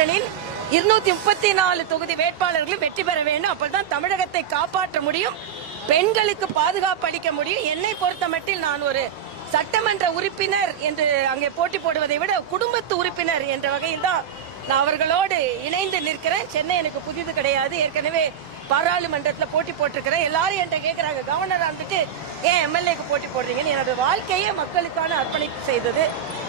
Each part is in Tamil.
கூட்டணியில் 234 தொகுதி வேட்பாளர்களும் வெற்றி பெற வேண்டும். அப்பதான் தமிழகத்தை காப்பாற்ற முடியும், பெண்களுக்கு பாதுகாப்பு அளிக்க முடியும். என்னை பொறுத்த மட்டில் நான் ஒரு சட்டமன்ற உறுப்பினர் என்று அங்கே போட்டி போடுவதை விட குடும்பத்து உறுப்பினர் என்ற வகையில் தான் நான் அவர்களோடு இணைந்து நிற்கிறேன். சென்னை எனக்கு புதிது கிடையாது, ஏற்கனவே பாராளுமன்றத்தில் போட்டி போட்டிருக்கிறேன். எல்லாரும் என்கிட்ட கேட்கறாங்க, கவர்னர் வந்துட்டு ஏன் எம்எல்ஏக்கு போட்டி போடுறீங்கன்னு. என்னோட வாழ்க்கையே மக்களுக்கான அர்ப்பணிப்பு செய்தது,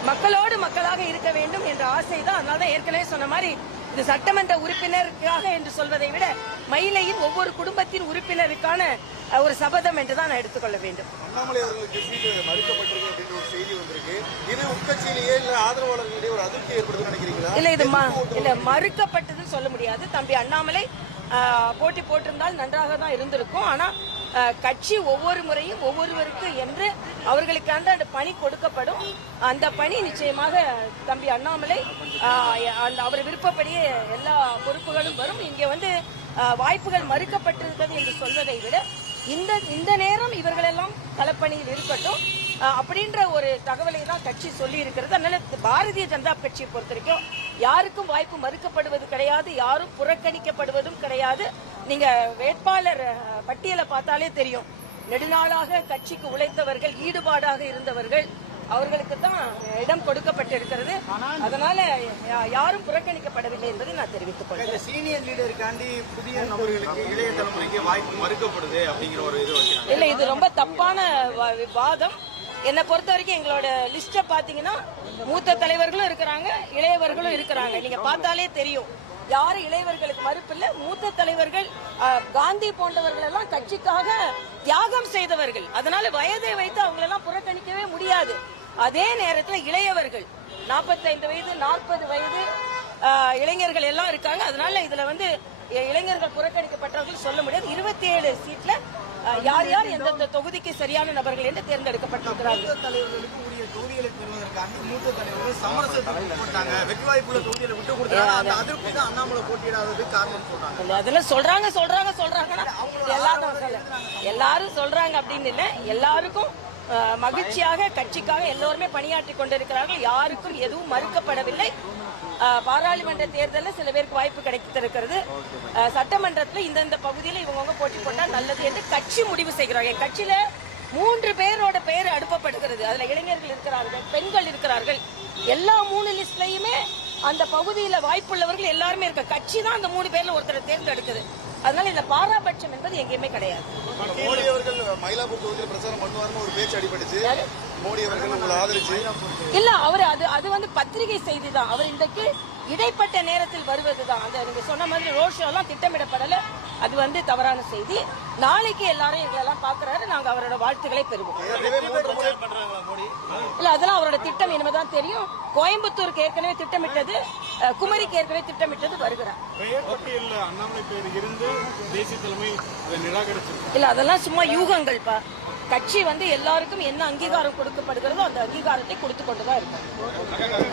மக்களோடு மக்களாக இருக்க வேண்டும் என்ற ஆசை தான். அதனால தான் ஏற்கனவே சொன்ன மாதிரி இது சட்டமன்ற உறுப்பினருக்காக என்று சொல்வதை விட மயிலையின் ஒவ்வொரு குடும்பத்தின் உறுப்பினருக்கான ஒரு சபதம் என்றுதான் நான் எடுத்துக்கொள்ள வேண்டும். அண்ணாமலை அவர்களுக்கு சீட்டு மறுக்கப்பட்டிருக்கு அப்படின்னு ஒரு செய்தி வந்திருக்கு. இது உட்கட்சியிலேயே இல்ல ஆதரவாளர்களிடையே ஒரு அதிருப்தி ஏற்படுதுன்னு நினைக்கிறீங்களா? இல்ல, இது மறுக்கப்பட்டதுன்னு சொல்ல முடியாது. தம்பி அண்ணாமலை போட்டி போட்டிருந்தால் நன்றாக தான் இருந்திருக்கும். ஆனா கட்சி ஒவ்வொரு முறையும் ஒவ்வொருவருக்கு என்று அவர்களுக்கு அந்த பணி கொடுக்கப்படும். அந்த பணி நிச்சயமாக தம்பி அண்ணாமலை அவர் விருப்பப்படியே எல்லா பொறுப்புகளும் வரும். இங்கே வாய்ப்புகள் மறுக்கப்பட்டிருக்கிறது என்று சொல்வதை விட இந்த நேரம் இவர்களெல்லாம் களப்பணியில் இருக்கட்டும் அப்படின்ற ஒரு தகவலை தான் கட்சி சொல்லி இருக்கிறது. அதனால பாரதிய ஜனதா கட்சியை பொறுத்த வரைக்கும் யாருக்கும் வாய்ப்பு மறுக்கப்படுவது கிடையாது, யாரும் புறக்கணிக்கப்படுவதும் கிடையாது. நீங்க வேட்பாளர் பட்டியலை பார்த்தாலே தெரியும், நெடுநாளாக கட்சிக்கு உழைத்தவர்கள், ஈடுபாடாக இருந்தவர்கள், அவர்களுக்கு தான் இடம் கொடுக்கப்பட்டிருக்கிறது. அதனால யாரும் புறக்கணிக்கப்படவில்லை என்பதை நான் தெரிவித்துக் கொள்கிறேன். சீனியர் லீடருக்காண்டி புதிய நபர்களுக்கு இளைய தலைமுறைக்கு வாய்ப்பு மறுக்கப்படுது அப்படிங்கிற ஒரு இது இல்ல, இது ரொம்ப தப்பான வாதம். என்னை பொறுத்த வரைக்கும் எங்களோட லிஸ்ட பாத்தீங்கன்னா மூத்த தலைவர்களும் இருக்கிறாங்க, இளையவர்களும் இருக்கிறாங்க. நீங்க பார்த்தாலே தெரியும் யாரு இளையவர்களுக்கு மறுப்பு இல்ல. மூத்த தலைவர்கள் காந்தி போன்றவர்கள் எல்லாம் கட்சிக்காக தியாகம் செய்தவர்கள். அதனால வயதை வைத்து அவங்களெல்லாம் புறக்கணிக்கவே முடியாது. அதே நேரத்தில் இளையவர்கள் 45 வயது 40 வயது இளைஞர்கள் எல்லாம் இருக்காங்க. அதனால இதுல இளைஞர்கள் புறக்கணிக்கப்பட்டவர்கள் சொல்ல முடியாது. 27 சீட்ல யார் யார் எந்தெந்த தொகுதிக்கு சரியான நபர்கள் என்று தேர்ந்தெடுக்கப்பட்டிருக்கிறார்கள். அதெல்லாம் சொல்றாங்க எல்லாரும் சொல்றாங்க அப்படின்னு இல்ல. எல்லாருக்கும் மகிழ்ச்சியாக கட்சிக்காக எல்லோருமே பணியாற்றி கொண்டிருக்கிறார்கள். யாருக்கும் எதுவும் மறுக்கப்படவில்லை. பாராளுமன்ற தேர்தலில் சில பேருக்கு வாய்ப்பு கிடைத்திருக்கிறது. சட்டமன்றத்தில் இந்த பகுதியில் இவங்க போட்டி போட்டால் நல்லது என்று கட்சி முடிவு செய்கிறார்கள். கட்சியில 3 பேரோட பெயர் அடுப்பப்படுகிறது. அதுல இளைஞர்கள் இருக்கிறார்கள், பெண்கள் இருக்கிறார்கள். எல்லா 3 லிஸ்ட்லயுமே அந்த பகுதியில வாய்ப்புள்ளவர்கள் எல்லாருமே இருக்க. கட்சி தான் அந்த 3 பேர்ல ஒருத்தரை தேர்ந்தெடுக்குது. அதனால இந்த பாராபட்சம் என்பது எங்கேயுமே கிடையாது. மோடி அவர்கள் மயிலாப்பூர் தொகுதியில் பிரச்சாரம் பண்ணுவாருன்னு ஒரு பேச்சு அடிபட்டுச்சு. மோடி அவர்கள் உங்களை ஆதரிச்சு இல்ல, அவர் அது பத்திரிகை செய்தி தான். அவர் இன்றைக்கு இடைப்பட்ட நேரத்தில் வருவதுதான். அந்த நீங்க சொன்ன மாதிரி ரோட் ஷோ எல்லாம் திட்டமிடப்படல. அது தவறான செய்தி. நாளைக்கு எல்லாரும் எங்களெல்லாம் பாக்குறாரு, நாங்க அவரோட வாழ்த்துக்களை பெறுவோம். இல்ல, அதெல்லாம் அவரோட திட்டம் இனிமேதான் தெரியும். கோயம்புத்தூருக்கு ஏற்கனவே திட்டமிட்டது, குமரிக்கு ஏற்கனவே திட்டமிட்டது வருகிறார். இல்ல, அதெல்லாம் சும்மா யூகங்கள். கட்சி எல்லாருக்கும் என்ன அங்கீகாரம் கொடுக்கப்படுகிறதோ அந்த அங்கீகாரத்தை கொடுத்து கொண்டுதான் இருக்கும்.